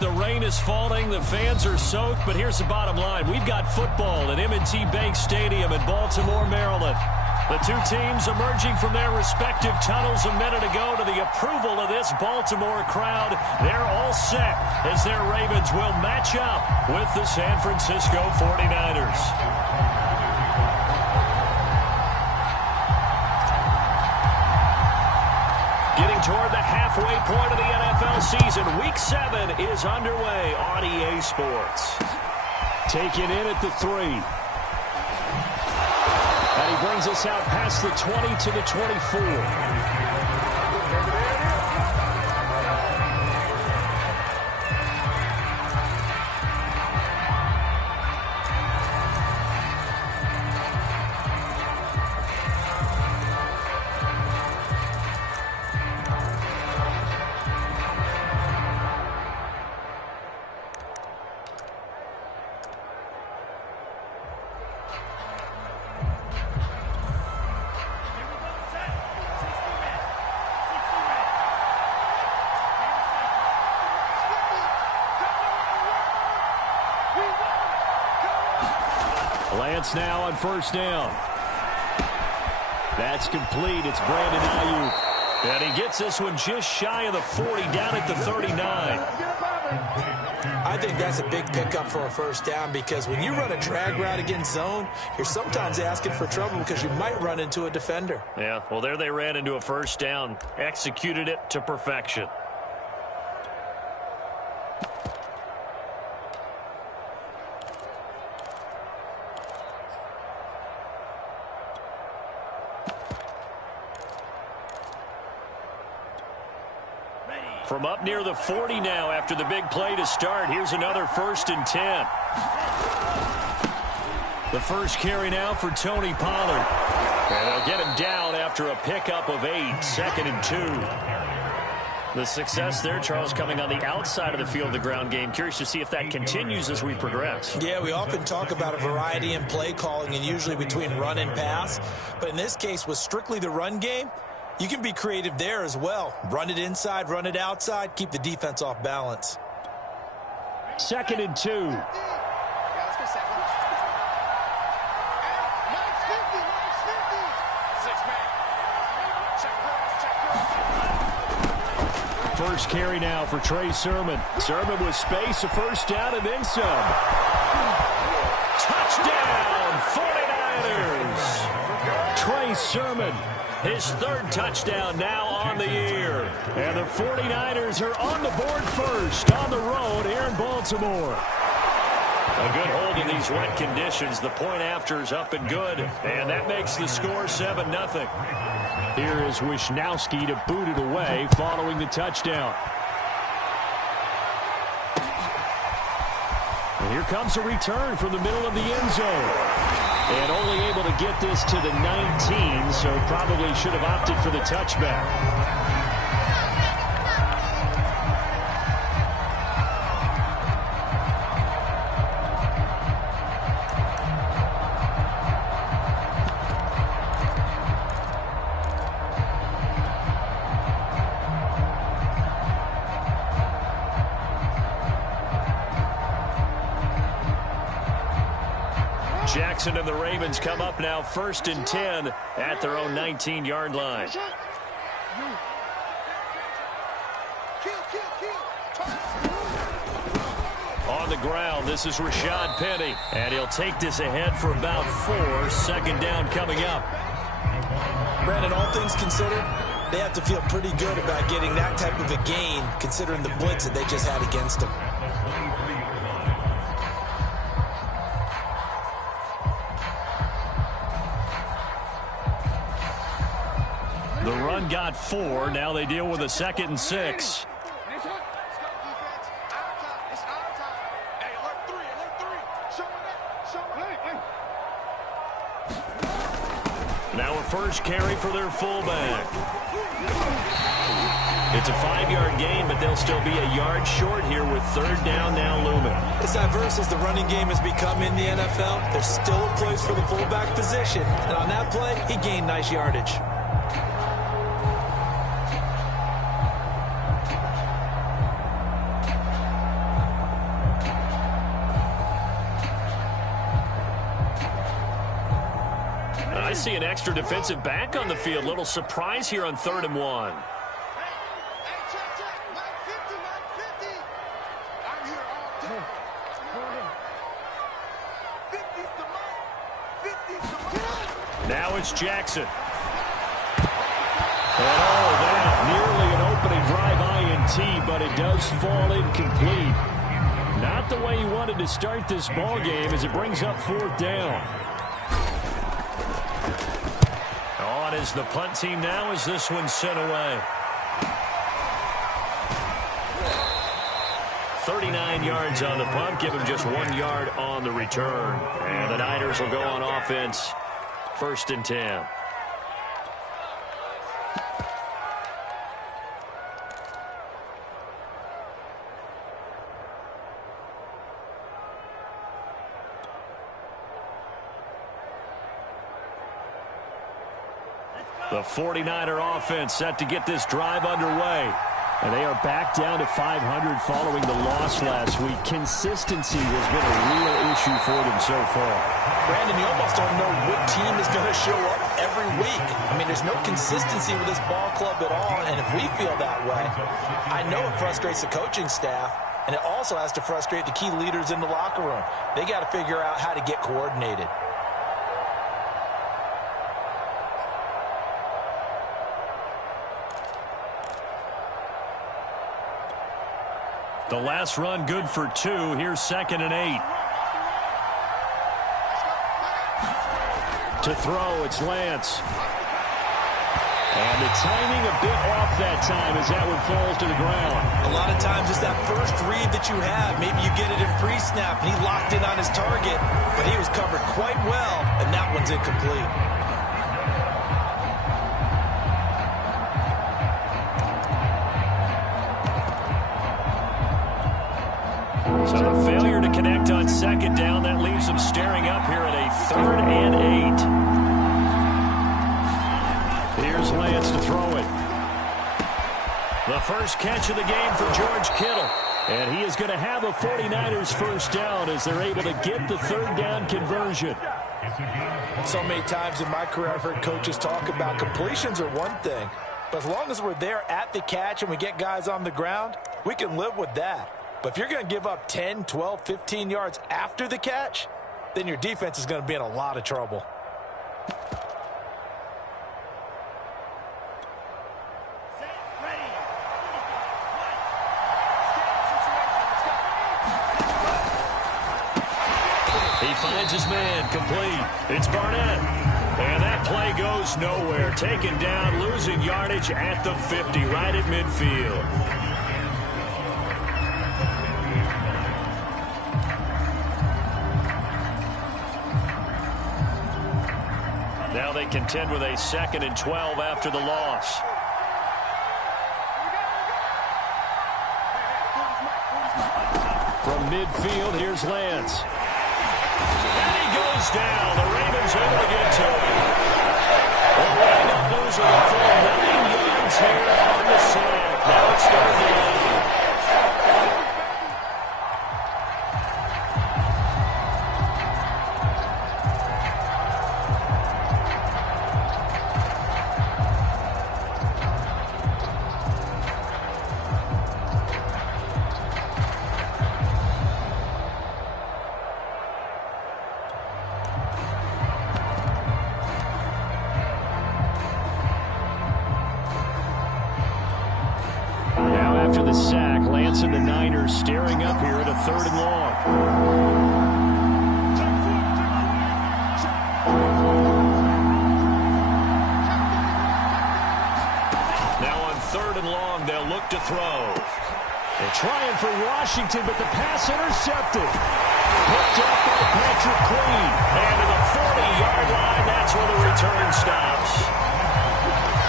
The rain is falling. The fans are soaked. But here's the bottom line. We've got football at M&T Bank Stadium in Baltimore, Maryland. The two teams emerging from their respective tunnels a minute ago to the approval of this Baltimore crowd. They're all set as their Ravens will match up with the San Francisco 49ers. Getting toward the halfway point of the NFL season. Week 7 is underway on EA Sports. Taken in at the 3. And he brings us out past the 20 to the 24. Lance now on first down. That's complete. It's Brandon Ayuk. And he gets this one just shy of the 40, down at the 39. I think that's a big pickup for a first down because when you run a drag route against zone, you're sometimes asking for trouble because you might run into a defender. Yeah, well, there they ran into a first down. Executed it to perfection. From up near the 40 now after the big play to start. Here's another 1st and 10. The first carry now for Tony Pollard. And they'll get him down after a pickup of 8. 2nd and 2. The success there, Charles, coming on the outside of the field of the ground game. Curious to see if that continues as we progress. Yeah, we often talk about a variety in play calling and usually between run and pass. But in this case, with strictly the run game, you can be creative there as well. Run it inside, run it outside, keep the defense off balance. 2nd and 2. First carry now for Trey Sermon. Sermon with space, a first down, and then some. Touchdown, 49ers! Trey Sermon. His 3rd touchdown now on the year. And the 49ers are on the board first on the road here in Baltimore. A good hold in these wet conditions. The point after is up and good. And that makes the score 7-0. Here is Wisnowski to boot it away following the touchdown. And here comes a return from the middle of the end zone. And only able to get this to the 19, so probably should have opted for the touchback. Jackson and the Ravens come up now 1st and 10 at their own 19-yard line. On the ground, this is Rashad Penny. And he'll take this ahead for about 4. 2nd down coming up. Brandon, all things considered, they have to feel pretty good about getting that type of a gain considering the blitz that they just had against them. The run got 4. Now they deal with a 2nd and 6. Now a first carry for their fullback. It's a 5-yard gain, but they'll still be a yard short here with 3rd down now looming. As diverse as the running game has become in the NFL, there's still a place for the fullback position. And on that play, he gained nice yardage. see an extra defensive back on the field. Little surprise here on 3rd and 1. Now it's Jackson. Oh, that nearly an opening drive INT, but it does fall incomplete. Not the way he wanted to start this ball game as it brings up 4th down. On is the punt team now as this one's sent away. 39 yards on the punt, give him just 1 yard on the return. And the Niners will go on offense, 1st and 10. The 49er offense set to get this drive underway. And they are back down to 500 following the loss last week. Consistency has been a real issue for them so far. Brandon, you almost don't know what team is going to show up every week. I mean, there's no consistency with this ball club at all, and if we feel that way, I know it frustrates the coaching staff, and it also has to frustrate the key leaders in the locker room. They got to figure out how to get coordinated. The last run good for 2. Here's 2nd and 8. To throw, it's Lance. And the timing a bit off that time as that one falls to the ground. A lot of times it's that first read that you have. Maybe you get it in pre-snap, and he locked in on his target, but he was covered quite well, and that one's incomplete. So the failure to connect on 2nd down, that leaves them staring up here at a 3rd and 8. Here's Lance to throw it. The first catch of the game for George Kittle. And he is going to have a 49ers first down as they're able to get the 3rd down conversion. So many times in my career I've heard coaches talk about completions are one thing. But as long as we're there at the catch and we get guys on the ground, we can live with that. But if you're going to give up 10, 12, 15 yards after the catch, then your defense is going to be in a lot of trouble. He finds his man, complete. It's Barnett. And that play goes nowhere. Taken down, losing yardage at the 50, right at midfield. Now they contend with a 2nd and 12 after the loss. From midfield, here's Lance. And he goes down. The Ravens able to get to him. They'll wind up losing a full 9 yards here on the sack. Now it's 3rd down. After the sack, Lance and the Niners staring up here at a 3rd and long. Now on 3rd and long, they'll look to throw. They're trying for Washington, but the pass intercepted. Picked up by Patrick Queen. And to the 40-yard line, that's where the return stops.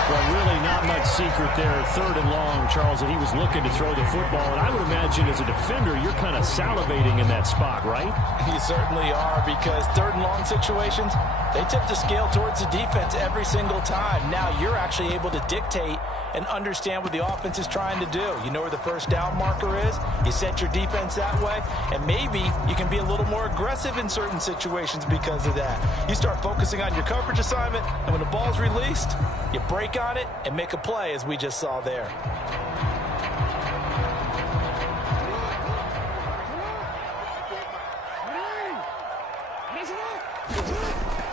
Well, really not much secret there. 3rd and long, Charles, that he was looking to throw the football. And I would imagine as a defender, you're kind of salivating in that spot, right? You certainly are, because 3rd and long situations, they tip the scale towards the defense every single time. Now you're actually able to dictate and understand what the offense is trying to do. You know where the first down marker is. You set your defense that way, and maybe you can be a little more aggressive in certain situations because of that. You start focusing on your coverage assignment, and when the ball's released, you break on it and make a play, as we just saw there.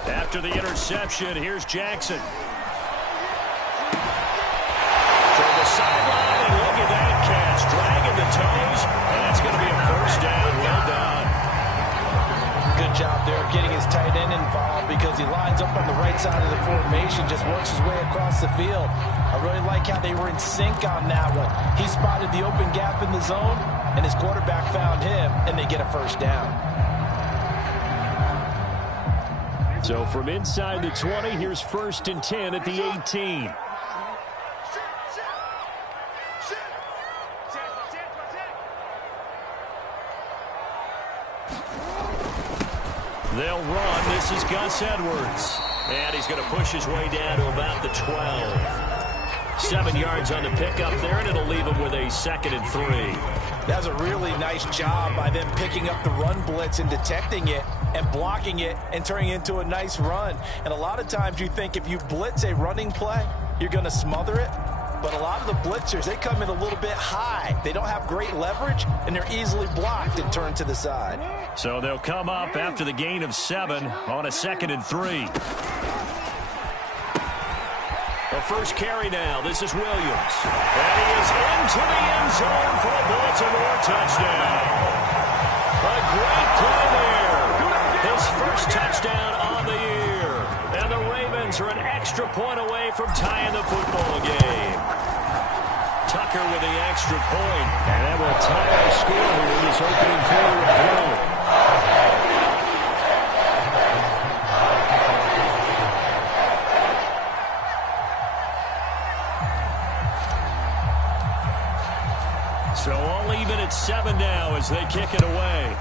After the interception, here's Jackson. From the sideline, and look at that catch. Dragging the toes, and that's going to be a first down. Well done. Good job there of getting his tight end involved because he lines up on the right side of the formation, just works his way across the field. I really like how they were in sync on that one. He spotted the open gap in the zone, and his quarterback found him, and they get a first down. So from inside the 20, here's 1st and 10 at the 18. They'll run. This is Gus Edwards. And he's going to push his way down to about the 12. 7 yards on the pickup there, and it'll leave him with a 2nd and 3. That was a really nice job by them picking up the run blitz and detecting it and blocking it and turning it into a nice run. And a lot of times you think if you blitz a running play, you're going to smother it. But a lot of the blitzers, they come in a little bit high. They don't have great leverage, and they're easily blocked and turned to the side. So they'll come up after the gain of 7 on a 2nd and 3. The first carry now. This is Williams. And he is into the end zone for a Baltimore touchdown. A great play there. His first touchdown on the year. And the Ravens are an extra point away from tying the football game. Tucker with the extra point. And that will tie our score here in this opening quarter of play. So all even at 7 now as they kick it away.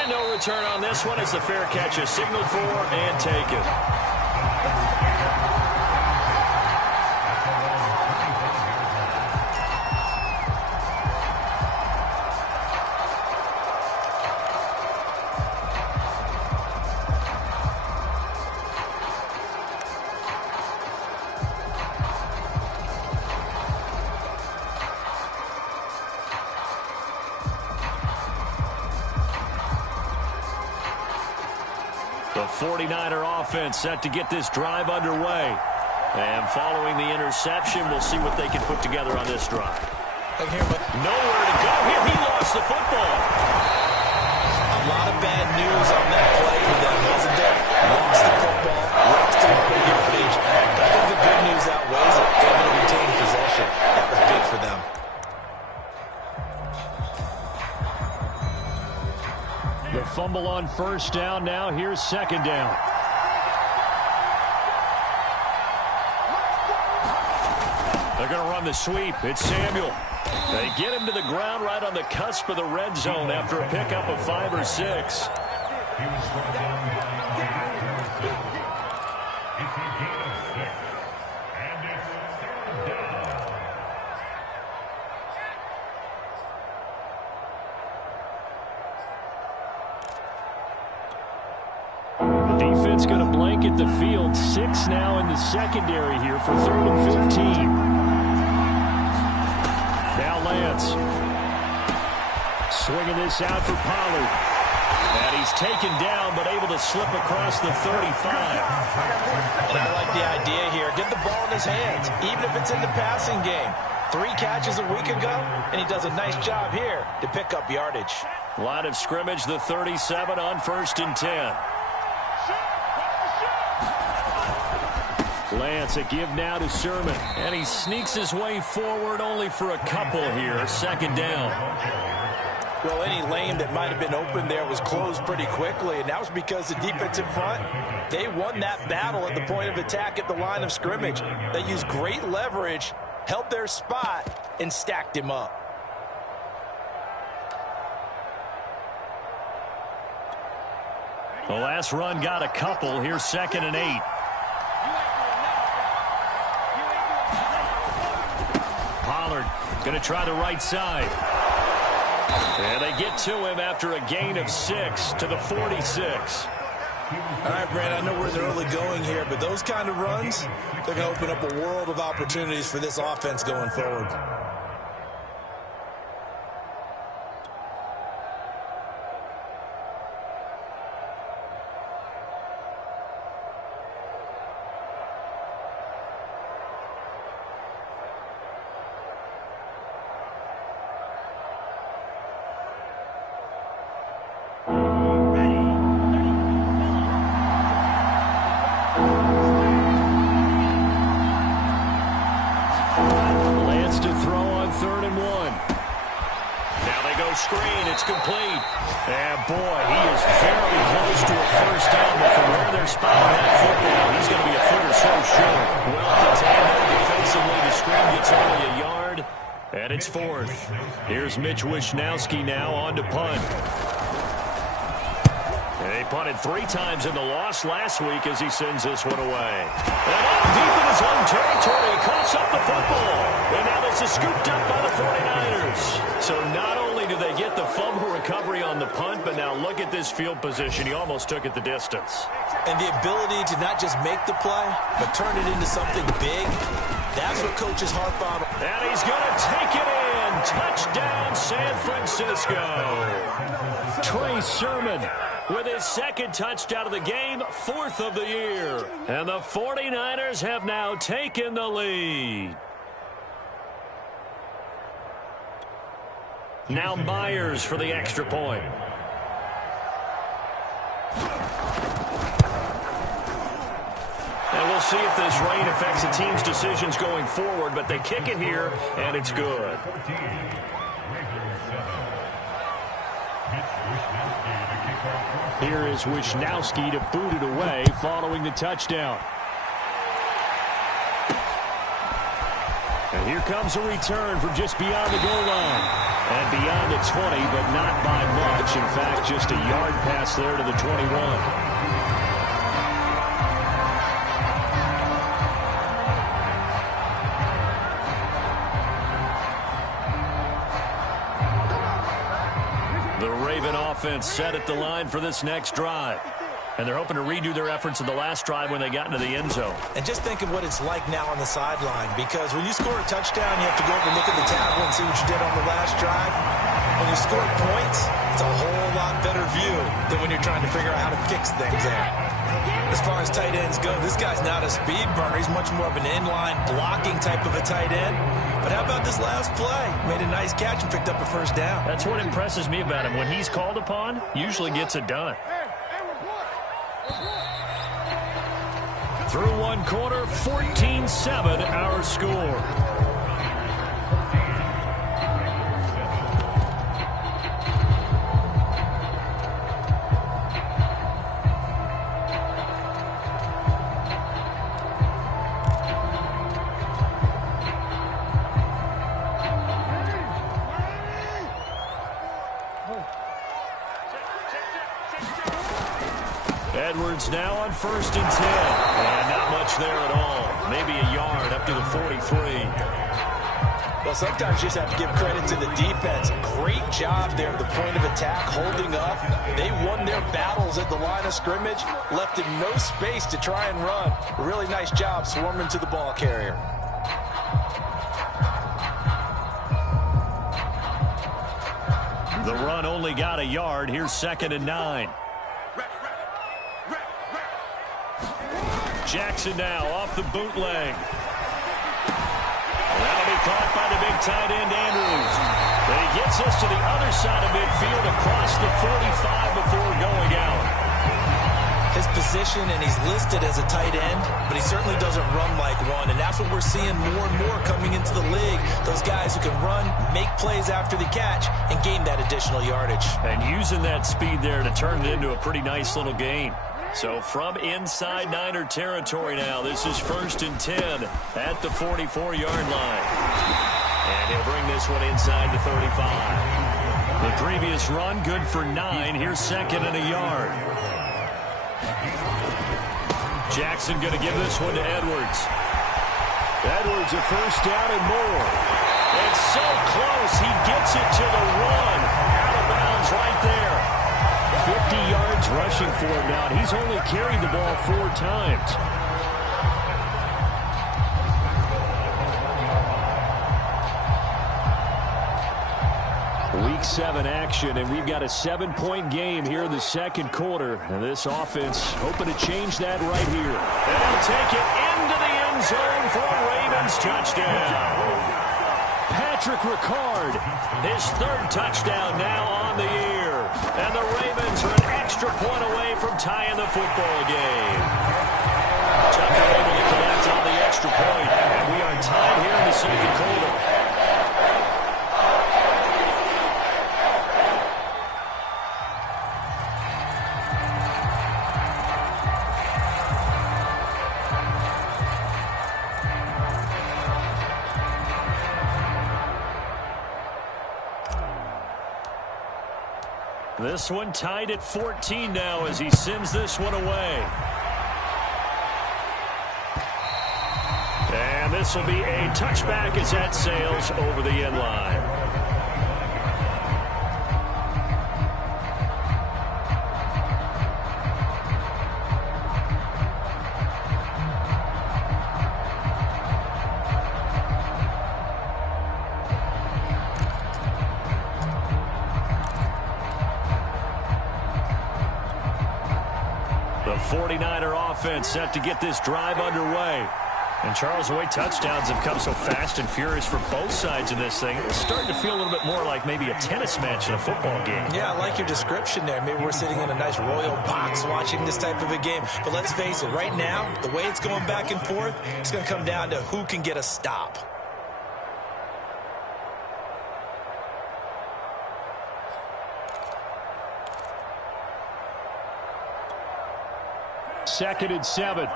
And no return on this one as the fair catch is signaled for and taken. The 49er offense set to get this drive underway. And following the interception, we'll see what they can put together on this drive. Nowhere to go here. He lost the football. A lot of bad news on that play for them, wasn't there? Lost the football, lost a lot of yardage. I think the good news outweighs it. They're able to retain possession. That was big for them. The fumble on first down. Now here's 2nd down. They're going to run the sweep. It's Samuel. They get him to the ground right on the cusp of the red zone after a pickup of 5 or 6. Defense going to blanket the field. 6 now in the secondary here for 3rd and 15. Now Lance. Swinging this out for Pollard. And he's taken down but able to slip across the 35. And I like the idea here. Get the ball in his hands, even if it's in the passing game. 3 catches a week ago, and he does a nice job here to pick up yardage. Line of scrimmage, the 37 on 1st and 10. Lance, a give now to Sermon. And he sneaks his way forward only for a couple here. 2nd down. Well, any lane that might have been open there was closed pretty quickly, and that was because the defensive front, they won that battle at the point of attack at the line of scrimmage. They used great leverage, held their spot, and stacked him up. The last run got a couple. Here's 2nd and 8. Going to try the right side. And they get to him after a gain of 6 to the 46. All right, Brad, I know we're in the early going here, but those kind of runs, they're going to open up a world of opportunities for this offense going forward. Screen, it's complete. And boy, he is very close to a first down, but from where they're spotting that football, he's going to be a foot or so short. Well contained there defensively. The screen gets only a yard, and it's 4th. Here's Mitch Wishnowsky now on to punt. And he punted 3 times in the loss last week as he sends this one away. And up deep in his own territory, he coughs up the football. And now this is scooped up by the 49ers. So not only do they get the fumble recovery on the punt, but now look at this field position. He almost took it the distance. And the ability to not just make the play, but turn it into something big, that's what coaches harp on. And he's going to take it in. Touchdown, San Francisco. Trey Sermon with his 2nd touchdown of the game, 4th of the year. And the 49ers have now taken the lead. Now Myers for the extra point. And we'll see if this rain affects the team's decisions going forward, but they kick it here, and it's good. Here is Wishnowsky to boot it away following the touchdown. And here comes a return from just beyond the goal line. And beyond the 20, but not by much. In fact, just a yard pass there to the 21. The Raven offense set at the line for this next drive. And they're hoping to redo their efforts in the last drive when they got into the end zone. And just think of what it's like now on the sideline, because when you score a touchdown, you have to go over and look at the tablet and see what you did on the last drive. When you score points, it's a whole lot better view than when you're trying to figure out how to fix things there. As far as tight ends go, this guy's not a speed burner. He's much more of an inline blocking type of a tight end. But how about this last play? Made a nice catch and picked up a first down. That's what impresses me about him. When he's called upon, usually gets it done. Through one quarter, 14-7 our score. Edwards now on 1st and 10. And not much there at all. Maybe a yard up to the 43. Well, sometimes you just have to give credit to the defense. Great job there at the point of attack, holding up. They won their battles at the line of scrimmage, left in no space to try and run. A really nice job swarming to the ball carrier. The run only got a yard. Here's 2nd and 9. Jackson now off the bootleg. That'll be caught by the big tight end, Andrews. But he gets us to the other side of midfield across the 45 before going out. His position, and he's listed as a tight end, but he certainly doesn't run like one, and that's what we're seeing more and more coming into the league. Those guys who can run, make plays after the catch, and gain that additional yardage. And using that speed there to turn it into a pretty nice little gain. So from inside Niner territory now, this is 1st and 10 at the 44-yard line. And he'll bring this one inside the 35. The previous run, good for 9. Here's 2nd and a yard. Jackson going to give this one to Edwards. Edwards a first down and more. It's so close. He gets it to the one. Out of bounds right there. 50 yards rushing for him now. And he's only carried the ball 4 times. Week 7 action, and we've got a 7-point game here in the second quarter. And this offense hoping to change that right here. And they'll take it into the end zone for a Ravens touchdown. Patrick Ricard, his 3rd touchdown now on the year. And the Ravens are an extra point away from tying the football game. Tucker able to connect on the extra point, and we are tied here in the second quarter. This one tied at 14 now as he sends this one away. And this will be a touchback as that sails over the end line. The 49er offense set to get this drive underway. And Charles, the way touchdowns have come so fast and furious for both sides in this thing, it's starting to feel a little bit more like maybe a tennis match in a football game. Yeah, I like your description there. Maybe we're sitting in a nice royal box watching this type of a game. But let's face it, right now, the way it's going back and forth, it's going to come down to who can get a stop. Second and 7.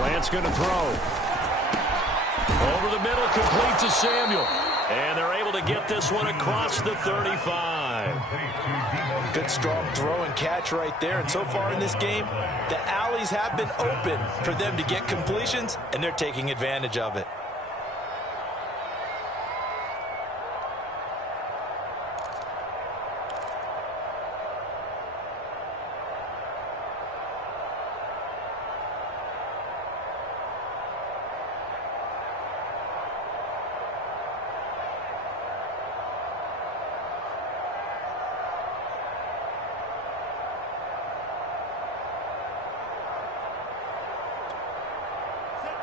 Lance going to throw. Over the middle, complete to Samuel. And they're able to get this one across the 35. Good, strong throw and catch right there. And so far in this game, the alleys have been open for them to get completions, and they're taking advantage of it.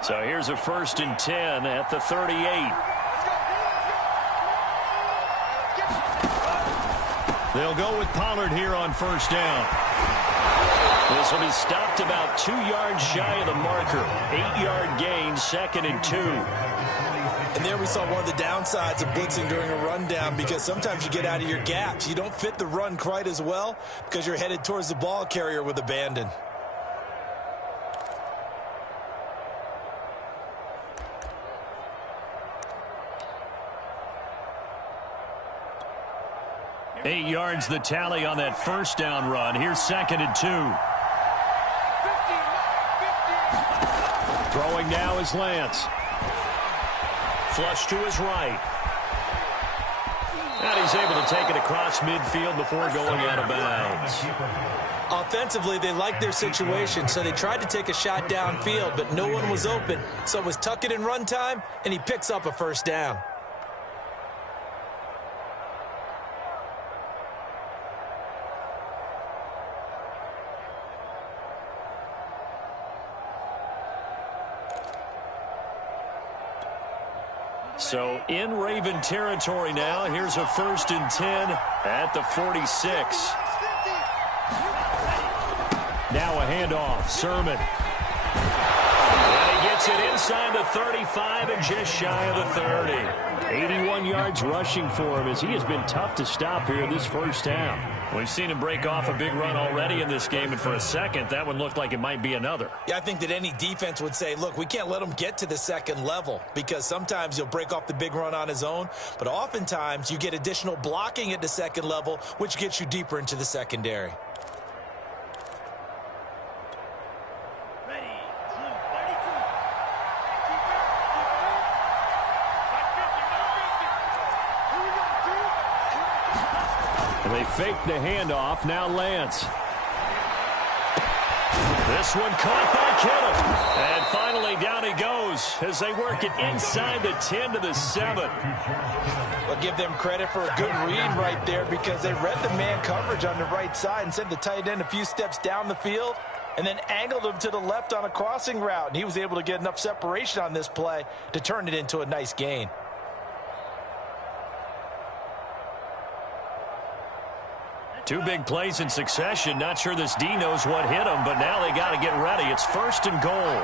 So here's a 1st and 10 at the 38. They'll go with Pollard here on 1st down. This will be stopped about 2 yards shy of the marker. 8-yard gain, 2nd and 2. And there we saw one of the downsides of blitzing during a rundown, because sometimes you get out of your gaps. You don't fit the run quite as well because you're headed towards the ball carrier with abandon. Eight yards the tally on that 1st down run. Here's 2nd and 2. Throwing now is Lance. Flush to his right. And he's able to take it across midfield before going out of bounds. Offensively, they liked their situation, so they tried to take a shot downfield, but no one was open. So it was tuck it in run time, and he picks up a 1st down. So in Raven territory now. Here's a 1st and 10 at the 46. Now a handoff. Sermon. And he gets it inside the 35 and just shy of the 30. 81 yards rushing for him as he has been tough to stop here this 1st half. We've seen him break off a big run already in this game, and for a second, that one looked like it might be another. Yeah, I think that any defense would say, look, we can't let him get to the 2nd level, because sometimes he'll break off the big run on his own, but oftentimes you get additional blocking at the 2nd level, which gets you deeper into the secondary. And they fake the handoff. Now Lance. This one caught by Kittle. And finally down he goes as they work it inside the 10 to the 7. I'll give them credit for a good read right there because they read the man coverage on the right side and sent the tight end a few steps down the field and then angled him to the left on a crossing route. And he was able to get enough separation on this play to turn it into a nice gain. Two big plays in succession. Not sure this D knows what hit him, but now they got to get ready. It's 1st and goal.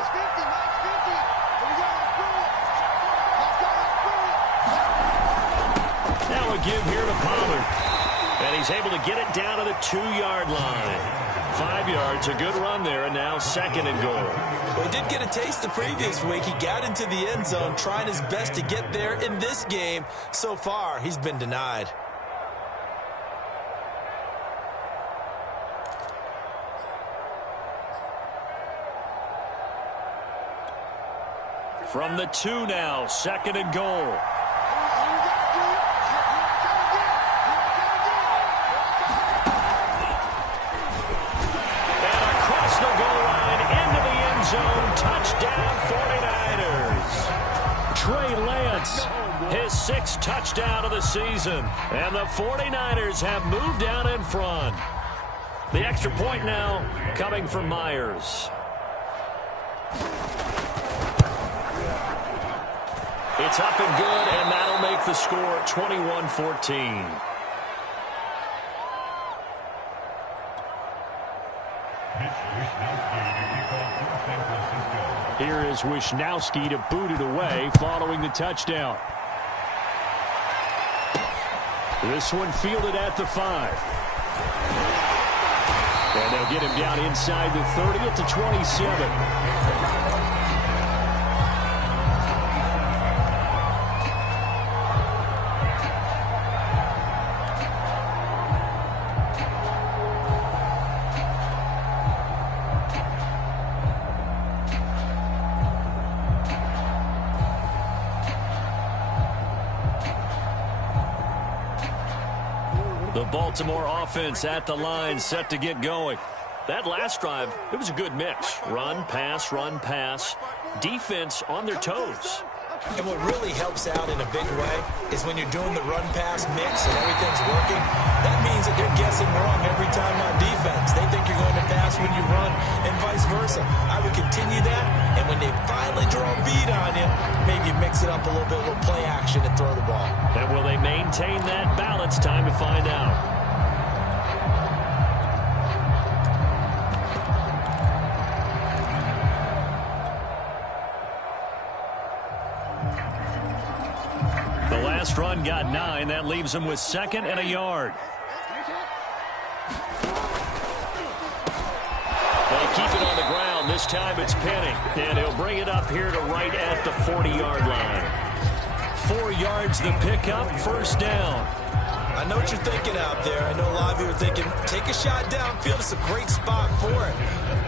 Now a give here to Pollard. And he's able to get it down to the 2-yard line. 5 yards, a good run there, and now 2nd and goal. Well, he did get a taste the previous week. He got into the end zone, trying his best to get there in this game. So far, he's been denied. From the 2 now, 2nd and goal. And across the goal line, into the end zone, touchdown 49ers. Trey Lance, his 6th touchdown of the season. And the 49ers have moved down in front. The extra point now coming from Myers. It's up and good, and that'll make the score 21-14. Here is Wisnowski to boot it away following the touchdown. This one fielded at the 5. And they'll get him down inside the 30 at the 27. The Baltimore offense at the line, set to get going. That last drive, it was a good mix. Run, pass, defense on their toes. And what really helps out in a big way is when you're doing the run-pass mix and everything's working, that means that they're guessing wrong every time on defense. They think you're going to pass when you run and vice versa. I would continue that, and when they finally draw a bead on you, maybe mix it up a little bit with play action and throw the ball. And will they maintain that balance? Time to find out. Last run got 9. That leaves him with 2nd and a yard. They keep it on the ground. This time it's Penning. And he'll bring it up here to right at the 40-yard line. 4 yards the pickup, 1st down. I know what you're thinking out there. I know a lot of you are thinking, take a shot downfield. It's a great spot for it.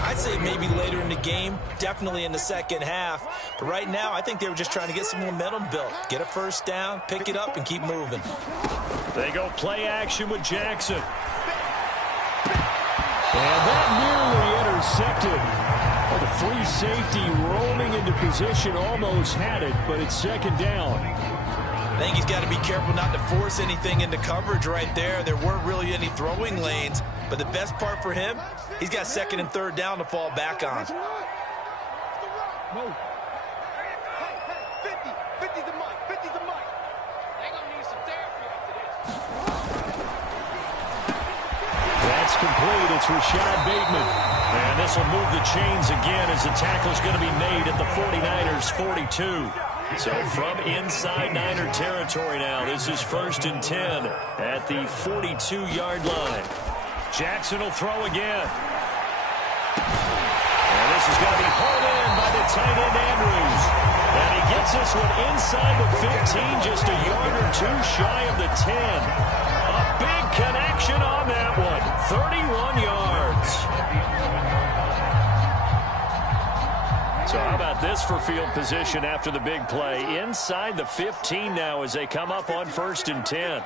I'd say maybe later in the game, definitely in the second half. But right now, I think they were just trying to get some momentum built. Get a 1st down, pick it up, and keep moving. They go play action with Jackson. And that nearly intercepted. Well, the free safety roaming into position almost had it, but it's 2nd down. I think he's got to be careful not to force anything into coverage right there. There weren't really any throwing lanes. But the best part for him, he's got 2nd and 3rd down to fall back on. That's complete. It's Rashad Bateman. And this will move the chains again as the tackle's going to be made at the 49ers 42. So from inside Niner territory now, this is 1st and 10 at the 42-yard line. Jackson will throw again. And this is going to be pulled in by the tight end Andrews. And he gets this one inside the 15, just a yard or 2 shy of the 10. A big connection on that one, 31 yards. So how about this for field position after the big play? Inside the 15 now as they come up on 1st and 10.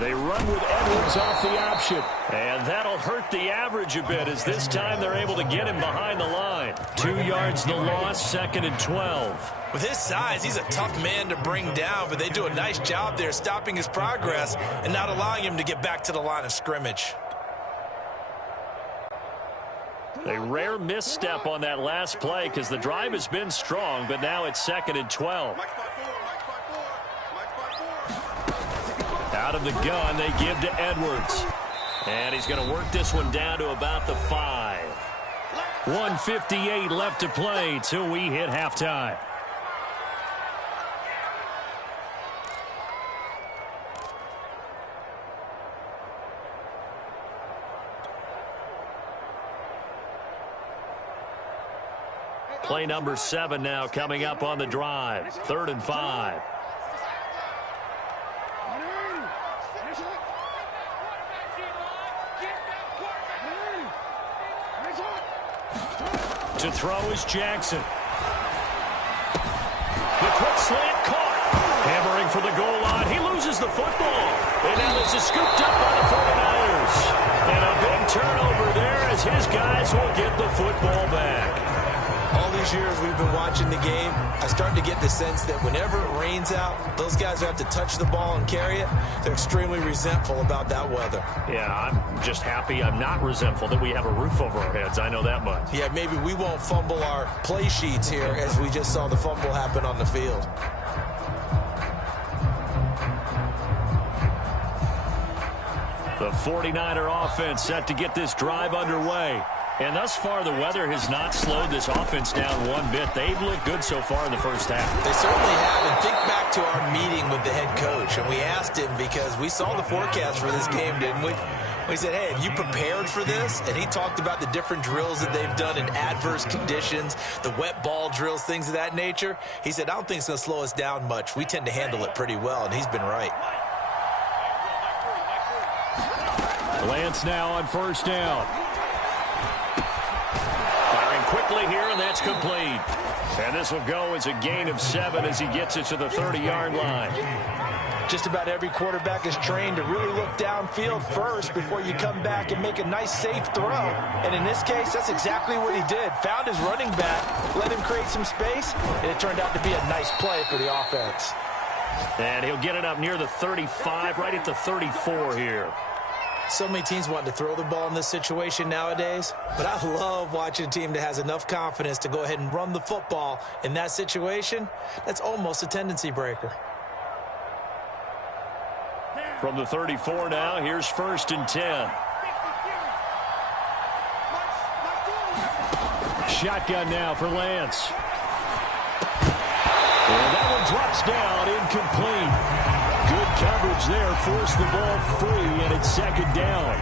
They run with Edwards off the option. And that'll hurt the average a bit as this time they're able to get him behind the line. 2 yards the loss, 2nd and 12. With his size, he's a tough man to bring down, but they do a nice job there stopping his progress and not allowing him to get back to the line of scrimmage. A rare misstep on that last play because the drive has been strong, but now it's 2nd and 12. Out of the gun, they give to Edwards. And he's going to work this one down to about the 5. 1:58 left to play till we hit halftime. Play number 7 now coming up on the drive. 3rd and 5. To throw is Jackson. The quick slant caught. Hammering for the goal line. He loses the football. And now this is scooped up by the 49ers. And a big turnover there as his guys will get the football back. All these years we've been watching the game, I start to get the sense that whenever it rains out, those guys who have to touch the ball and carry it, they're extremely resentful about that weather. Yeah, I'm just happy I'm not resentful that we have a roof over our heads. I know that much. Yeah, maybe we won't fumble our play sheets here as we just saw the fumble happen on the field. The 49er offense set to get this drive underway. And thus far, the weather has not slowed this offense down one bit. They've looked good so far in the first half. They certainly have. And think back to our meeting with the head coach. And we asked him because we saw the forecast for this game, didn't we? We said, hey, have you prepared for this? And he talked about the different drills that they've done in adverse conditions, the wet ball drills, things of that nature. He said, I don't think it's going to slow us down much. We tend to handle it pretty well, and he's been right. Lance now on 1st down. Firing quickly here, and that's complete. And this will go as a gain of 7 as he gets it to the 30-yard line. Just about every quarterback is trained to really look downfield first before you come back and make a nice, safe throw. And in this case, that's exactly what he did. Found his running back, let him create some space, and it turned out to be a nice play for the offense. And he'll get it up near the 35, right at the 34 here. So many teams want to throw the ball in this situation nowadays, but I love watching a team that has enough confidence to go ahead and run the football in that situation. That's almost a tendency breaker. From the 34 now, here's 1st and 10. Shotgun now for Lance. And that one drops down, incomplete. Good coverage there, forced the ball free, and it's 2nd down.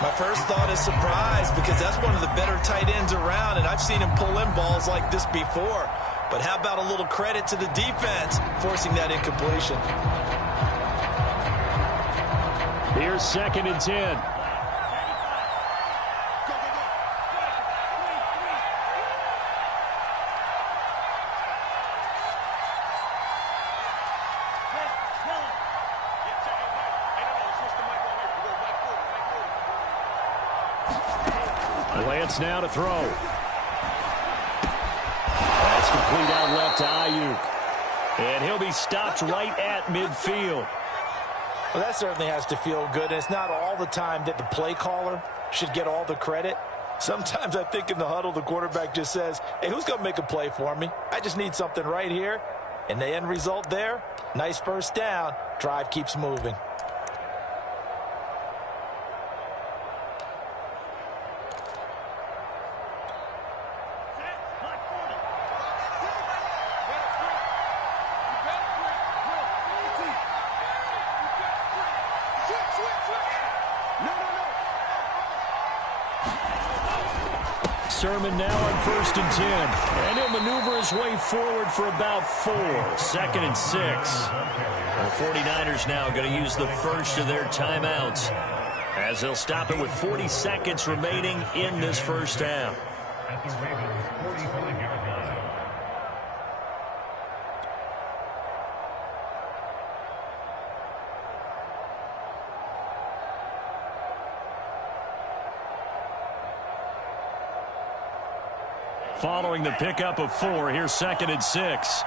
My first thought is surprise because that's one of the better tight ends around, and I've seen him pull in balls like this before. But how about a little credit to the defense forcing that incompletion? Here's 2nd and 10. Lance now to throw. That's complete out left to Ayuk. And he'll be stopped right at midfield. Well, that certainly has to feel good. And it's not all the time that the play caller should get all the credit. Sometimes I think in the huddle, the quarterback just says, hey, who's going to make a play for me? I just need something right here. And the end result there, nice 1st down. Drive keeps moving. Sermon now on 1st and 10. And he'll maneuver his way forward for about 4. 2nd and 6. The 49ers now going to use the first of their timeouts as they'll stop it with 40 seconds remaining in this first half. Following the pickup of 4, here's 2nd and 6.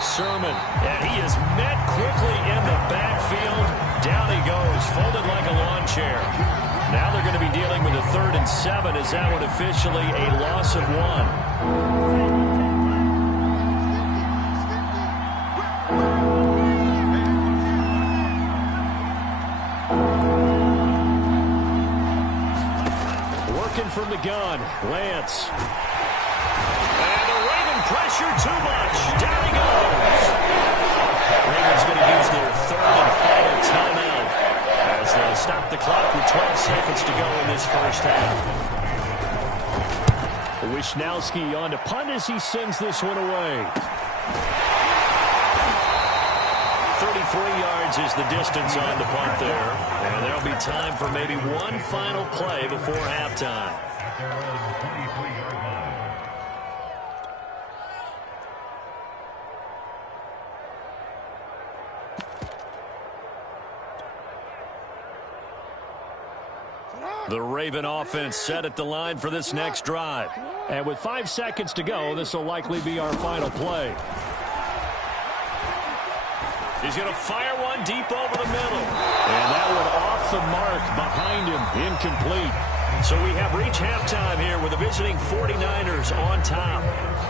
Sermon, and he is met quickly in the backfield. Down he goes, folded like a lawn chair. Now they're going to be dealing with a 3rd and 7. Is that one officially a loss of 1? Working from the gun, Lance. And the Raven pressure too much. Down he goes. Ravens going to use their 3rd and final timeout as they'll stop the clock with 12 seconds to go in this first half. Wishnowski on to punt as he sends this one away. 33 yards is the distance on the punt there. And there'll be time for maybe one final play before halftime. The Raven offense set at the line for this next drive. And with 5 seconds to go, this will likely be our final play. He's going to fire one deep over the middle. And that one off the mark behind him, incomplete. So we have reached halftime here with the visiting 49ers on top.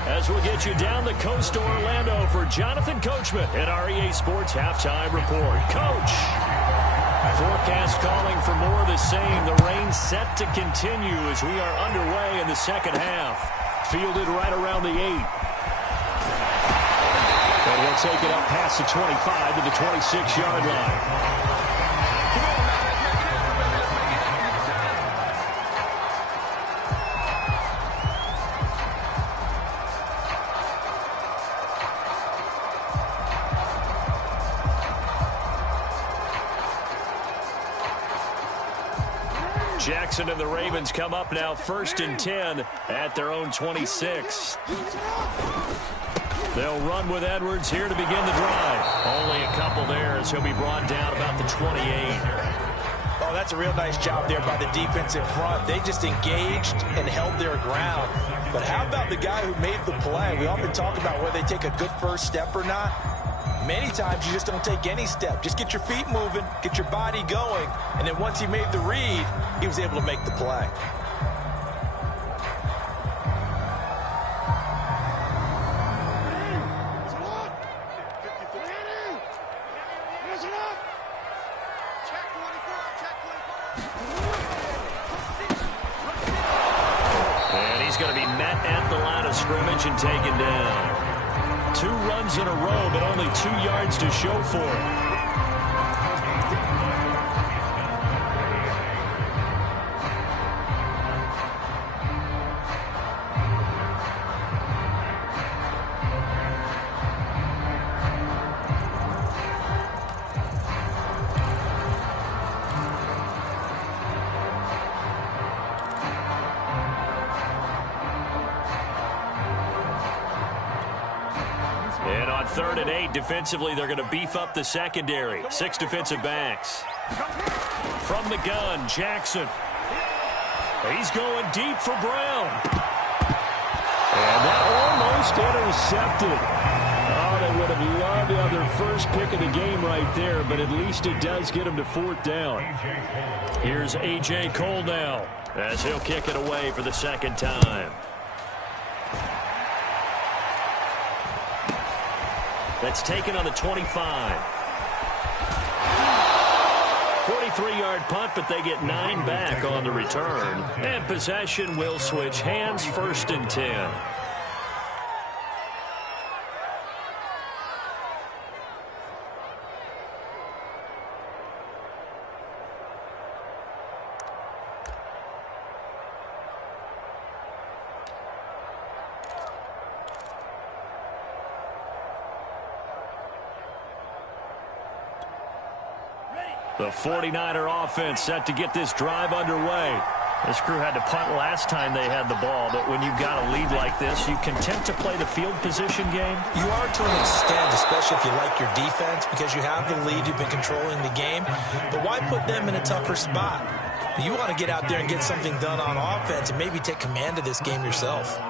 As we'll get you down the coast to Orlando for Jonathan Coachman at our EA Sports Halftime Report. Coach! Forecast calling for more of the same. The rain set to continue as we are underway in the second half. Fielded right around the 8. And he'll take it up past the 25 to the 26-yard line. Jackson and the Ravens come up now 1st and 10 at their own 26. They'll run with Edwards here to begin the drive. Only a couple there as he'll be brought down about the 28. Oh, that's a real nice job there by the defense in front. They just engaged and held their ground. But how about the guy who made the play? We often talk about whether they take a good first step or not. Many times you just don't take any step. Just get your feet moving, get your body going, and then once he made the read, he was able to make the play. And he's going to be met at the line of scrimmage and taken down. 2 runs in a row, but only 2 yards to show for it. And on 3rd and 8, defensively, they're going to beef up the secondary. 6 defensive backs. From the gun, Jackson. He's going deep for Brown. And that almost intercepted. Oh, they would have loved to have their first pick of the game right there, but at least it does get them to 4th down. Here's A.J. Cole now as he'll kick it away for the 2nd time. That's taken on the 25. 43-yard punt, but they get 9 back on the return. And possession will switch hands, 1st and 10. The 49er offense set to get this drive underway. This crew had to punt last time they had the ball, but when you've got a lead like this, you content to play the field position game? You are to an extent, especially if you like your defense, because you have the lead, you've been controlling the game. But why put them in a tougher spot? You want to get out there and get something done on offense and maybe take command of this game yourself.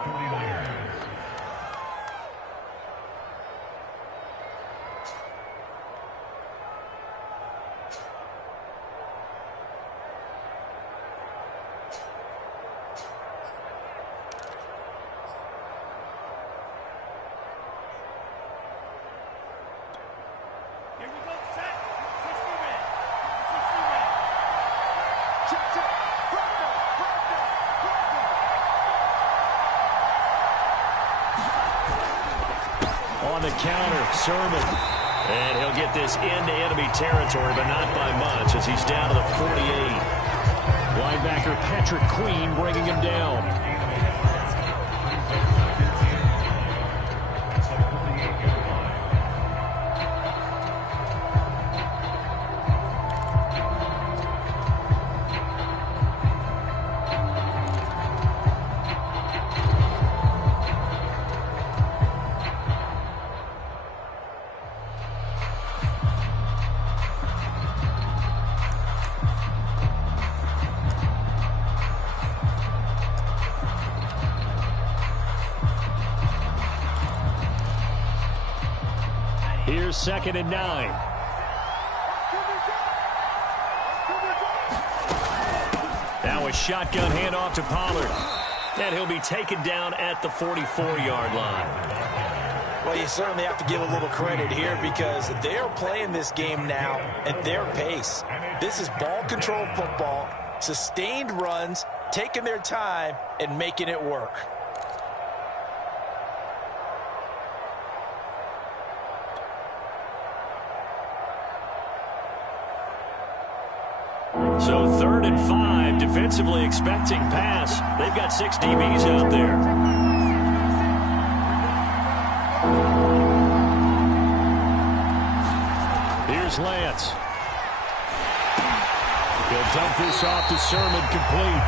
On the counter, Sermon. And he'll get this into enemy territory, but not by much as he's down to the 48. Linebacker Patrick Queen bringing him down. Here's 2nd and 9. Now a shotgun handoff to Pollard. And he'll be taken down at the 44-yard line. Well, you certainly have to give a little credit here because they are playing this game now at their pace. This is ball control football, sustained runs, taking their time, and making it work. So 3rd and 5, defensively expecting pass. They've got 6 DBs out there. Here's Lance. He'll dump this off to Sermon, complete.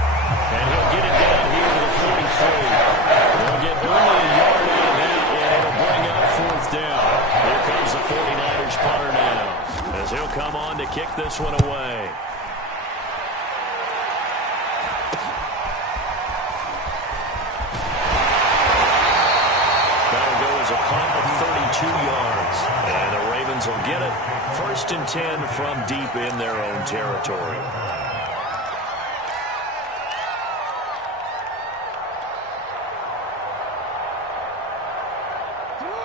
And he'll get it down here to the 43. They'll get only a yard out of that, and it'll bring up 4th down. Here comes the 49ers punter now, as he'll come on to kick this one away. A punt of 32 yards. And the Ravens will get it. 1st and 10 from deep in their own territory.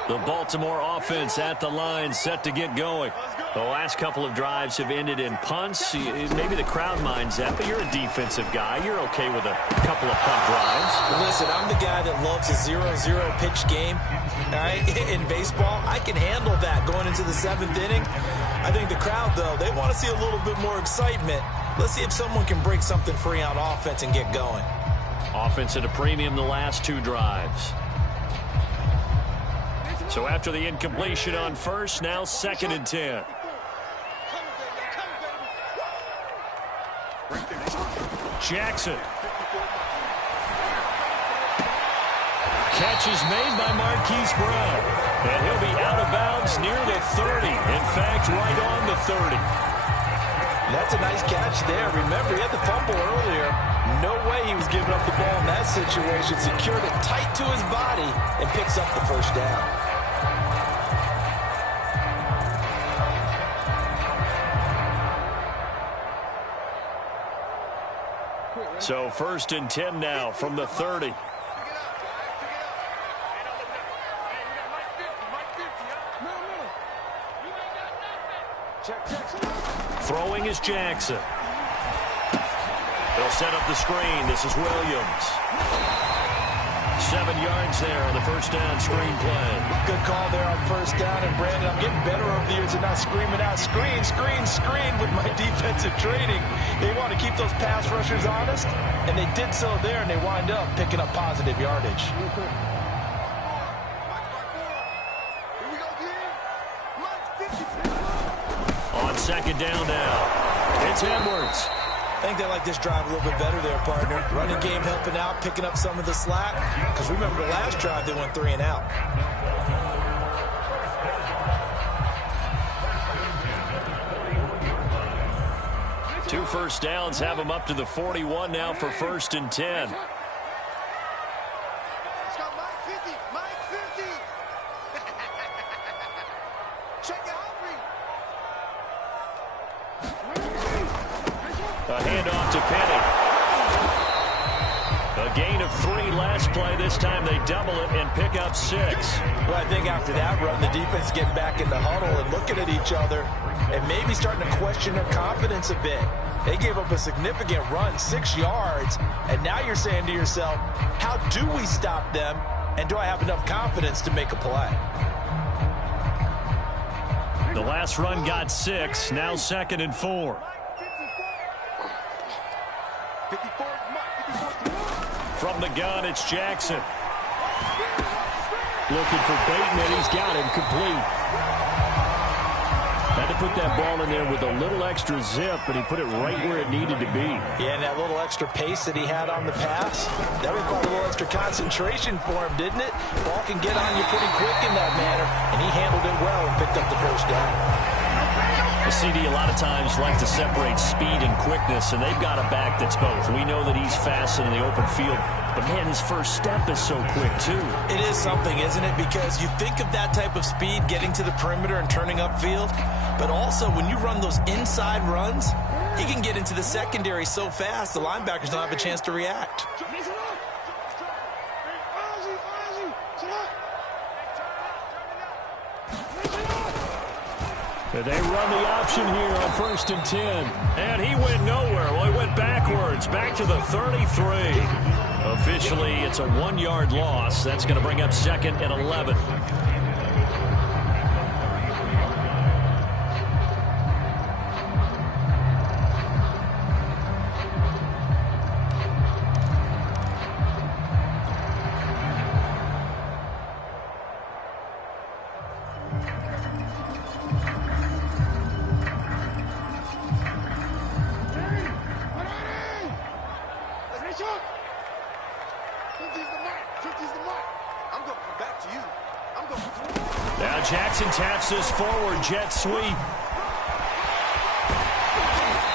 The Baltimore offense at the line, set to get going. The last couple of drives have ended in punts. Maybe the crowd minds that, but you're a defensive guy. You're okay with a couple of punt drives. Listen, I'm the guy that loves a 0-0 pitch game. All right? In baseball, I can handle that going into the 7th inning. I think the crowd, though, they want to see a little bit more excitement. Let's see if someone can break something free on offense and get going. Offense at a premium the last 2 drives. So after the incompletion on first, now 2nd and 10. Jackson. Catch is made by Marquise Brown. And he'll be out of bounds near the 30. In fact, right on the 30. That's a nice catch there. Remember, he had the fumble earlier. No way he was giving up the ball in that situation. Secured it tight to his body and picks up the 1st down. So 1st and 10 now from the 30. Throwing is Jackson. They'll set up the screen. This is Williams. 7 yards there on the 1st down screen play. Good call there on 1st down. And, Brandon, I'm getting better over the years and not screaming out, screen, screen, screen with my defensive training. They want to keep those pass rushers honest, and they did so there, and they wind up picking up positive yardage. On 2nd down now, it's Edwards. I think they like this drive a little bit better there, partner. Running game helping out, picking up some of the slack. Because remember the last drive, they went 3 and out. Two first downs have them up to the 41 now for 1st and 10. A handoff to Penny. A gain of 3 last play. This time they double it and pick up 6. Well, I think after that run, the defense getting back in the huddle and looking at each other and maybe starting to question their confidence a bit. They gave up a significant run, 6 yards, and now you're saying to yourself, how do we stop them, and do I have enough confidence to make a play? The last run got 6, now 2nd and 4. From the gun, it's Jackson. Looking for Bateman, he's got him complete. Had to put that ball in there with a little extra zip, but he put it right where it needed to be. Yeah, and that little extra pace that he had on the pass, that required a little extra concentration for him, didn't it? Ball can get on you pretty quick in that manner, and he handled it well and picked up the first down. The CD a lot of times like to separate speed and quickness, and they've got a back that's both. We know that he's fast in the open field, but man, his first step is so quick too. It is something, isn't it? Because you think of that type of speed getting to the perimeter and turning upfield, but also when you run those inside runs, he can get into the secondary so fast the linebackers don't have a chance to react. They run the option here on 1st and 10. And he went nowhere. Well, he went backwards, back to the 33. Officially, it's a 1-yard loss. That's going to bring up 2nd and 11. Now Jackson taps this forward jet sweep.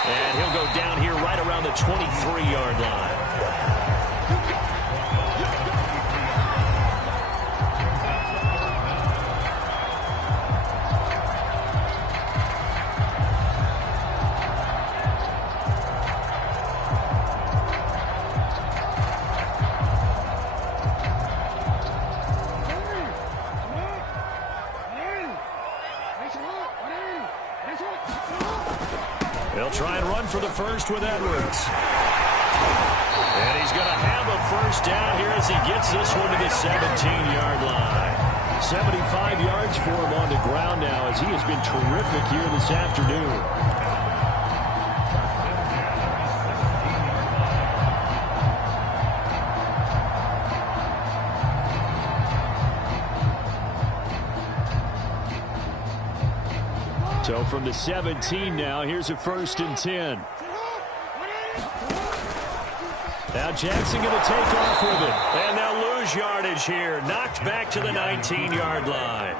And he'll go down here right around the 23-yard line. They'll try and run for the first with Edwards. And he's going to have a first down here as he gets this one to the 17-yard line. 75 yards for him on the ground now as he has been terrific here this afternoon. So from the 17 now, here's a 1st and 10. Now Jackson going to take off with it. And they'll lose yardage here. Knocked back to the 19-yard line.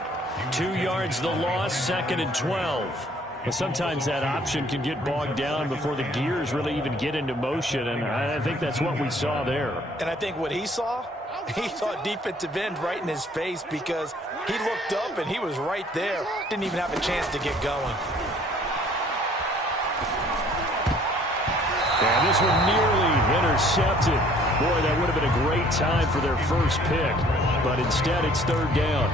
2 yards the loss, 2nd and 12. Well, sometimes that option can get bogged down before the gears really even get into motion, and I think that's what we saw there. And I think what he saw defensive end right in his face because he looked up and he was right there. Didn't even have a chance to get going. And this one nearly intercepted. Boy, that would have been a great time for their first pick, but instead it's 3rd down.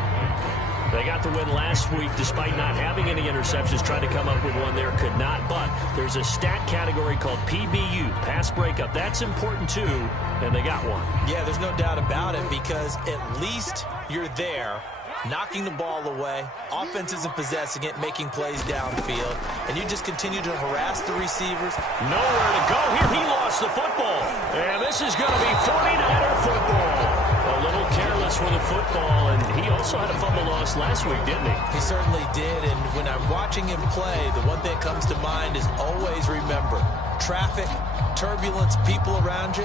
They got the win last week despite not having any interceptions. Tried to come up with one there, could not. But there's a stat category called PBU, pass breakup. That's important too, and they got one. Yeah, there's no doubt about it because at least you're there, knocking the ball away. Offense isn't possessing it, making plays downfield. And you just continue to harass the receivers. Nowhere to go here. He lost the football. And this is going to be 49er football. A little careless with the football, and he also had a fumble loss last week, didn't he? He certainly did, and when I'm watching him play, the one thing that comes to mind is always remember, traffic, turbulence, people around you.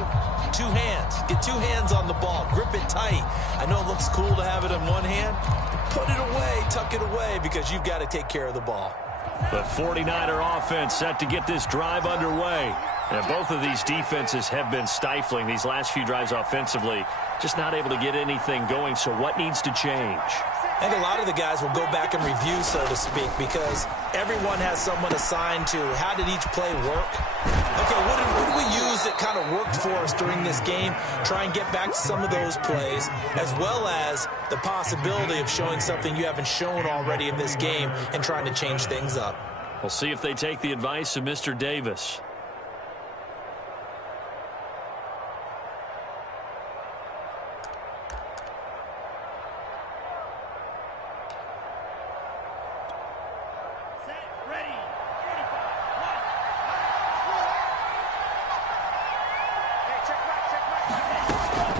Two hands. Get two hands on the ball. Grip it tight. I know it looks cool to have it in one hand. Put it away, tuck it away, because you've got to take care of the ball. The 49er offense set to get this drive underway. And both of these defenses have been stifling these last few drives offensively. Just not able to get anything going, so what needs to change? I think a lot of the guys will go back and review, so to speak, because everyone has someone assigned to how did each play work. Okay, what did we use that kind of worked for us during this game? Try and get back to some of those plays, as well as the possibility of showing something you haven't shown already in this game and trying to change things up. We'll see if they take the advice of Mr. Davis.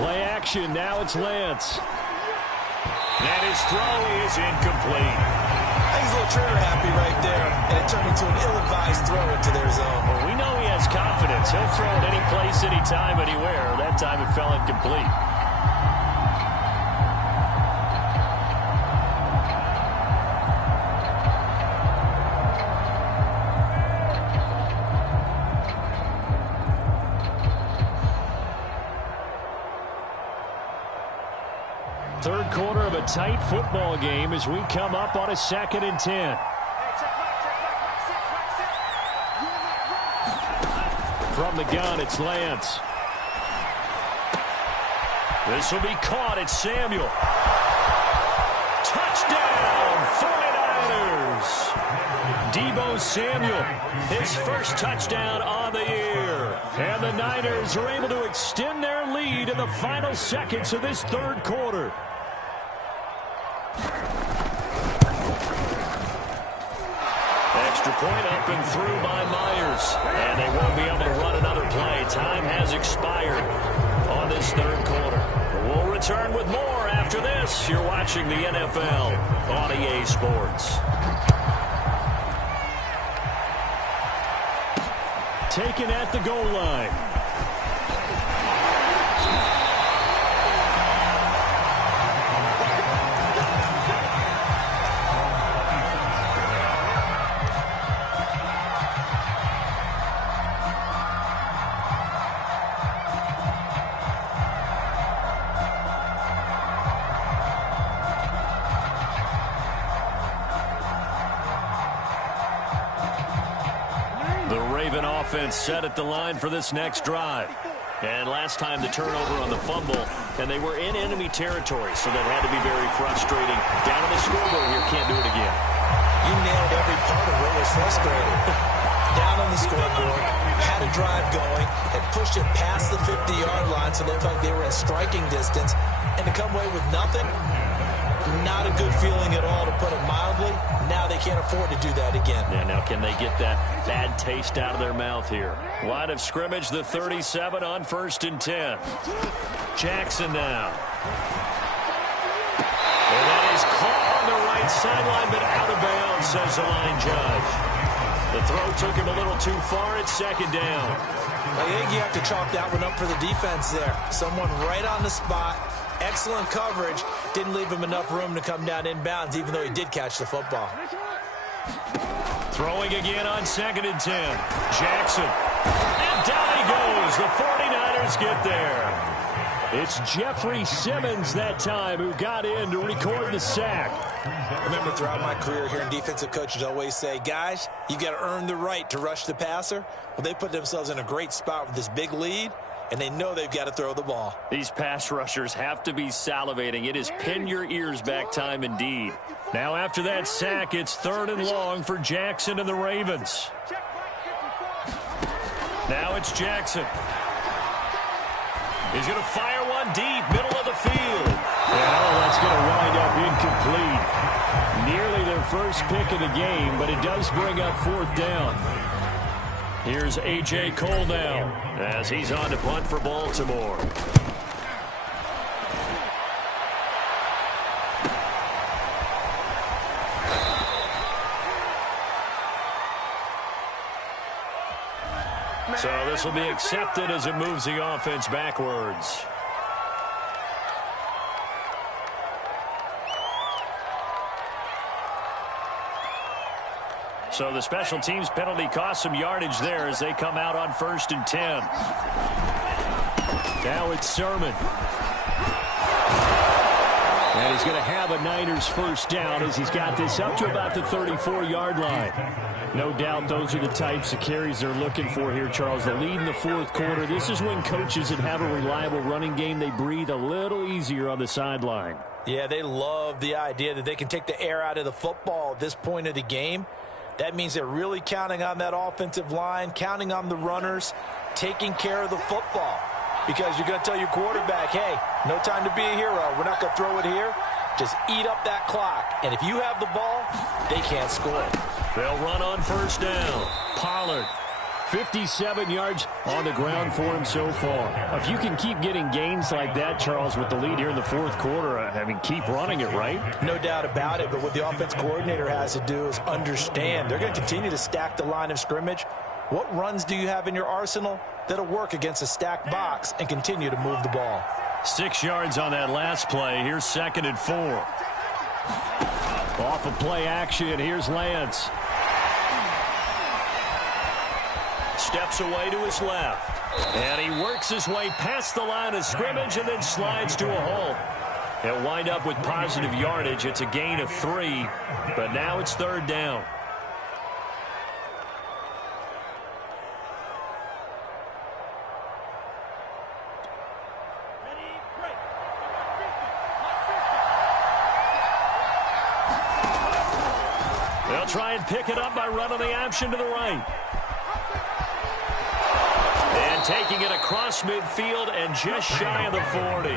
Play action, now it's Lance. And his throw is incomplete. He's a little trigger happy right there, and it turned into an ill-advised throw into their zone. Well, we know he has confidence. He'll throw it any place, anytime, anywhere. That time it fell incomplete. Third quarter of a tight football game as we come up on a 2nd and 10. From the gun, it's Lance. This will be caught. It's Samuel. Touchdown, 49ers. Deebo Samuel, his first touchdown on the year. And the Niners are able to extend their lead in the final seconds of this third quarter. Extra point up and through by Myers. And they won't be able to run another play. Time has expired on this third quarter. We'll return with more after this. You're watching the NFL on EA Sports. Taken at the goal line. Offense set at the line for this next drive. And last time the turnover on the fumble, and they were in enemy territory, so that had to be very frustrating. Down on the scoreboard here, can't do it again. You nailed every part of what was frustrating. Down on the scoreboard, had a drive going, and pushed it past the 50-yard line, so they looked like they were in striking distance, and to come away with nothing, not a good feeling at all, to put it mildly. Now they can't afford to do that again. Yeah, now can they get that bad taste out of their mouth here? Line of scrimmage, the 37 on 1st and 10. Jackson now. And that is caught on the right sideline, but out of bounds, says the line judge. The throw took him a little too far. It's 2nd down. I think you have to chalk that one up for the defense there. Someone right on the spot. Excellent coverage. Didn't leave him enough room to come down inbounds, even though he did catch the football. Throwing again on 2nd and 10. Jackson. And down he goes. The 49ers get there. It's Jeffrey Simmons that time who got in to record the sack. I remember throughout my career hearing defensive coaches always say, guys, you got to earn the right to rush the passer. Well, they put themselves in a great spot with this big lead, and they know they've got to throw the ball. These pass rushers have to be salivating. It is pin your ears back time indeed. Now after that sack, it's 3rd and long for Jackson and the Ravens. Now it's Jackson. He's going to fire one deep, middle of the field. And that's going to wind up incomplete. Nearly their first pick of the game, but it does bring up 4th down. Here's A.J. Cole now as he's on to punt for Baltimore. So this will be accepted as it moves the offense backwards. So the special teams penalty cost some yardage there as they come out on 1st and 10. Now it's Sermon. And he's going to have a Niners first down as he's got this up to about the 34-yard line. No doubt those are the types of carries they're looking for here, Charles. The lead in the fourth quarter. This is when coaches that have a reliable running game, they breathe a little easier on the sideline. Yeah, they love the idea that they can take the air out of the football at this point of the game. That means they're really counting on that offensive line, counting on the runners, taking care of the football. Because you're going to tell your quarterback, hey, no time to be a hero. We're not going to throw it here. Just eat up that clock. And if you have the ball, they can't score. They'll run on first down. Pollard, 57 yards on the ground for him so far. If you can keep getting gains like that, Charles, with the lead here in the fourth quarter, I mean, keep running it, right? No doubt about it. But what the offense coordinator has to do is understand they're going to continue to stack the line of scrimmage. What runs do you have in your arsenal that'll work against a stacked box and continue to move the ball? 6 yards on that last play. Here's 2nd and 4. Off of play action, here's Lance. Steps away to his left. And he works his way past the line of scrimmage and then slides to a halt. He'll wind up with positive yardage. It's a gain of 3, but now it's 3rd down. They'll try and pick it up by running the option to the right. And taking it across midfield and just shy of the 40.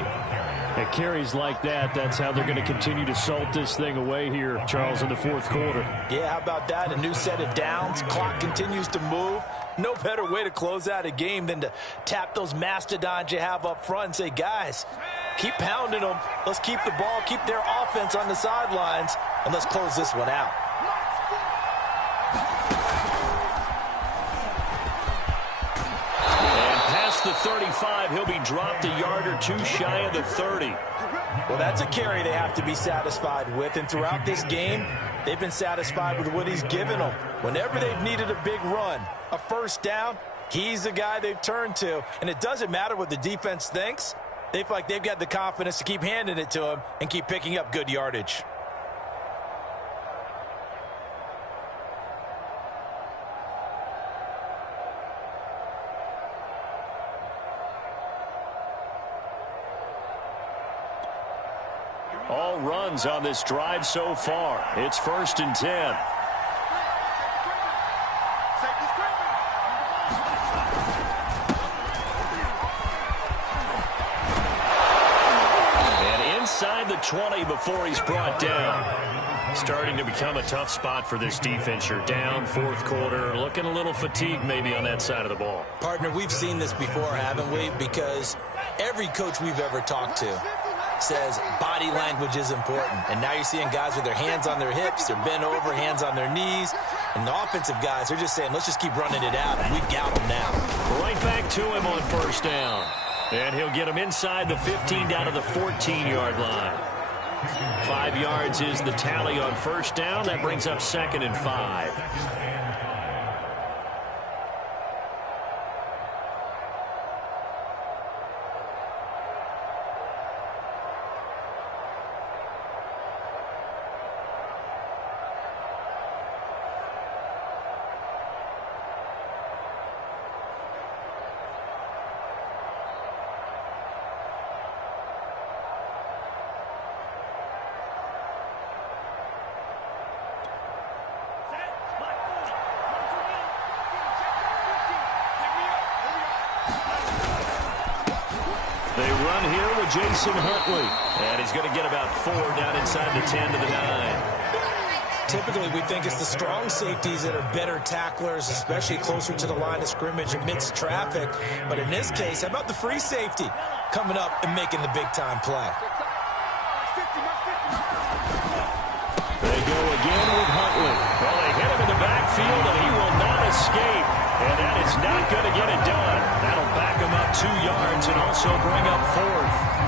At carries like that, that's how they're going to continue to salt this thing away here, Charles, in the fourth quarter. Yeah, how about that? A new set of downs. Clock continues to move. No better way to close out a game than to tap those mastodons you have up front and say, guys, keep pounding them. Let's keep the ball, keep their offense on the sidelines, and let's close this one out. The 35, he'll be dropped a yard or two shy of the 30. Well, that's a carry they have to be satisfied with, and throughout this game, they've been satisfied with what he's given them. Whenever they've needed a big run, a first down, he's the guy they've turned to, and it doesn't matter what the defense thinks. They feel like they've got the confidence to keep handing it to him and keep picking up good yardage. All runs on this drive so far. It's 1st and 10. And inside the 20 before he's brought down. Starting to become a tough spot for this defense. You're down fourth quarter, looking a little fatigued maybe on that side of the ball. Partner, we've seen this before, haven't we? Because every coach we've ever talked to says body language is important. And now you're seeing guys with their hands on their hips, they're bent over, hands on their knees. And the offensive guys are just saying, let's just keep running it out, and we've got them now. Right back to him on first down. And he'll get him inside the 15 down to the 14-yard line. 5 yards is the tally on first down. That brings up 2nd and 5. They run here with Jason Huntley. And he's going to get about 4 down inside the 10 to the 9. Typically, we think it's the strong safeties that are better tacklers, especially closer to the line of scrimmage amidst traffic. But in this case, how about the free safety coming up and making the big-time play? They go again with Huntley. Well, they hit him in the backfield, and he will not escape. And that is not going to get it done. That'll back him up 2 yards and also bring up 4th.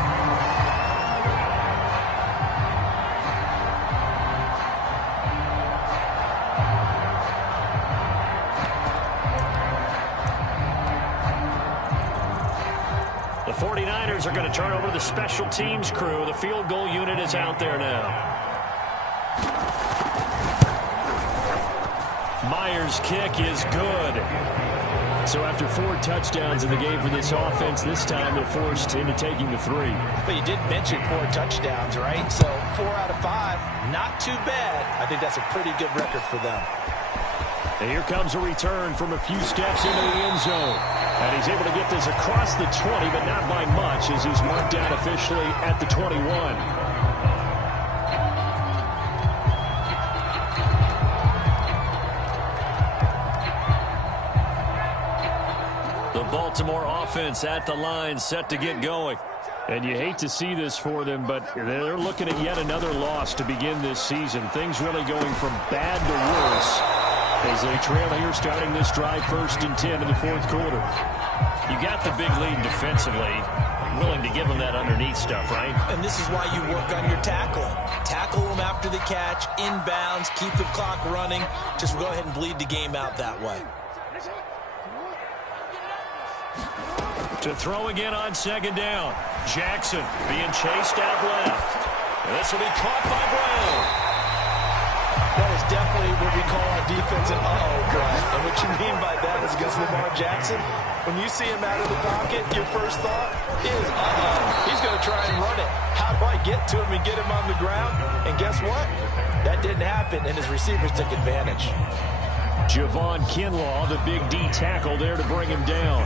The 49ers are going to turn over to the special teams crew. The field goal unit is out there now. Myers' kick is good. So after 4 touchdowns in the game for this offense, this time they're forced into taking the 3. But you did mention 4 touchdowns, right? So 4 out of 5, not too bad. I think that's a pretty good record for them. And here comes a return from a few steps into the end zone. And he's able to get this across the 20, but not by much, as he's marked down officially at the 21. The Baltimore offense at the line, set to get going. And you hate to see this for them, but they're looking at yet another loss to begin this season. Things really going from bad to worse as they trail here starting this drive 1st and 10 in the 4th quarter. You got the big lead defensively. Willing to give them that underneath stuff, right? And this is why you work on your tackling. Tackle them after the catch, inbounds, keep the clock running. Just go ahead and bleed the game out that way. To throw again on 2nd down. Jackson being chased out left. This will be caught by Brown. That is definitely what we call our defense an uh-oh play. And what you mean by that is against Lamar Jackson, when you see him out of the pocket, your first thought is, he's going to try and run it. How do I get to him and get him on the ground? And guess what? That didn't happen, and his receivers took advantage. Javon Kinlaw, the big D tackle there to bring him down.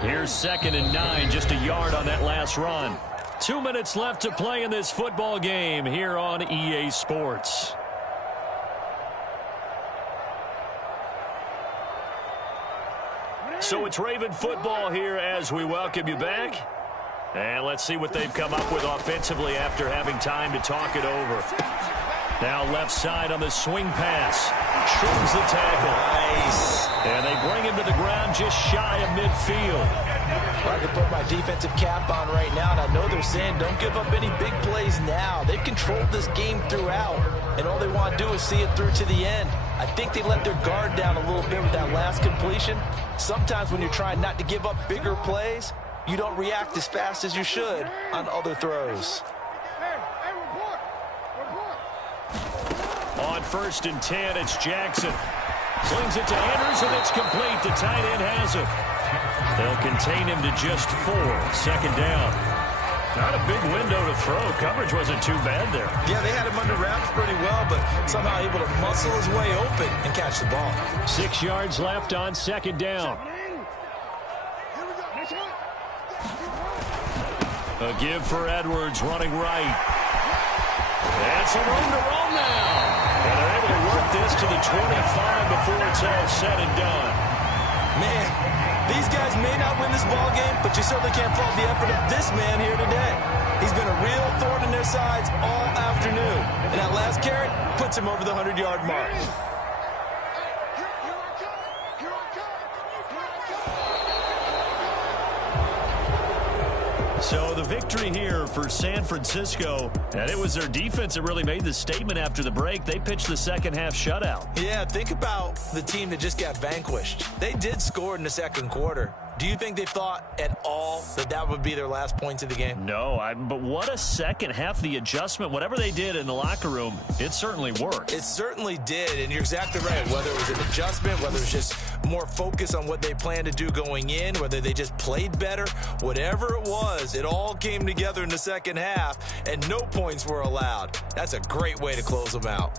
Here's 2nd and 9, just a yard on that last run. 2 minutes left to play in this football game here on EA Sports. So it's Raven football here as we welcome you back. And let's see what they've come up with offensively after having time to talk it over. Now left side on the swing pass. Trims the tackle. Nice. And they bring him to the ground just shy of midfield. I can put my defensive cap on right now, and I know they're saying don't give up any big plays now. They've controlled this game throughout, and all they want to do is see it through to the end. I think they let their guard down a little bit with that last completion. Sometimes when you're trying not to give up bigger plays, you don't react as fast as you should on other throws. On 1st and 10, it's Jackson. Slings it to Andrews, and it's complete. The tight end has it. They'll contain him to just 4. 2nd down. Not a big window to throw. Coverage wasn't too bad there. Yeah, they had him under wraps pretty well, but somehow able to muscle his way open and catch the ball. 6 yards left on 2nd down. A give for Edwards running right. And some room to roll now. And they're able to work this to the 25 before it's all said and done. Man, these guys may not win this ball game, but you certainly can't fault the effort of this man here today. He's been a real thorn in their sides all afternoon. And that last carry puts him over the 100-yard mark. So the victory here for San Francisco, and it was their defense that really made the statement after the break. They pitched the second half shutout. Yeah, think about the team that just got vanquished. They did score in the 2nd quarter. Do you think they thought at all that that would be their last points of the game? No, but what a second half. The adjustment, whatever they did in the locker room, it certainly worked. It certainly did, and you're exactly right. Whether it was an adjustment, whether it was just more focus on what they planned to do going in, whether they just played better, whatever it was, it all came together in the second half, and no points were allowed. That's a great way to close them out.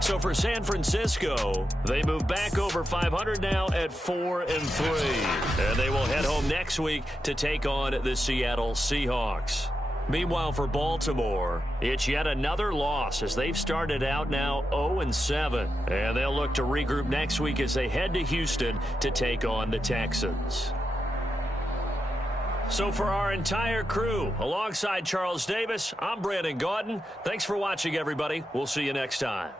So for San Francisco, they move back over 500 now at 4-3. And they will head home next week to take on the Seattle Seahawks. Meanwhile, for Baltimore, it's yet another loss as they've started out now 0-7. And they'll look to regroup next week as they head to Houston to take on the Texans. So for our entire crew, alongside Charles Davis, I'm Brandon Gaudin. Thanks for watching, everybody. We'll see you next time.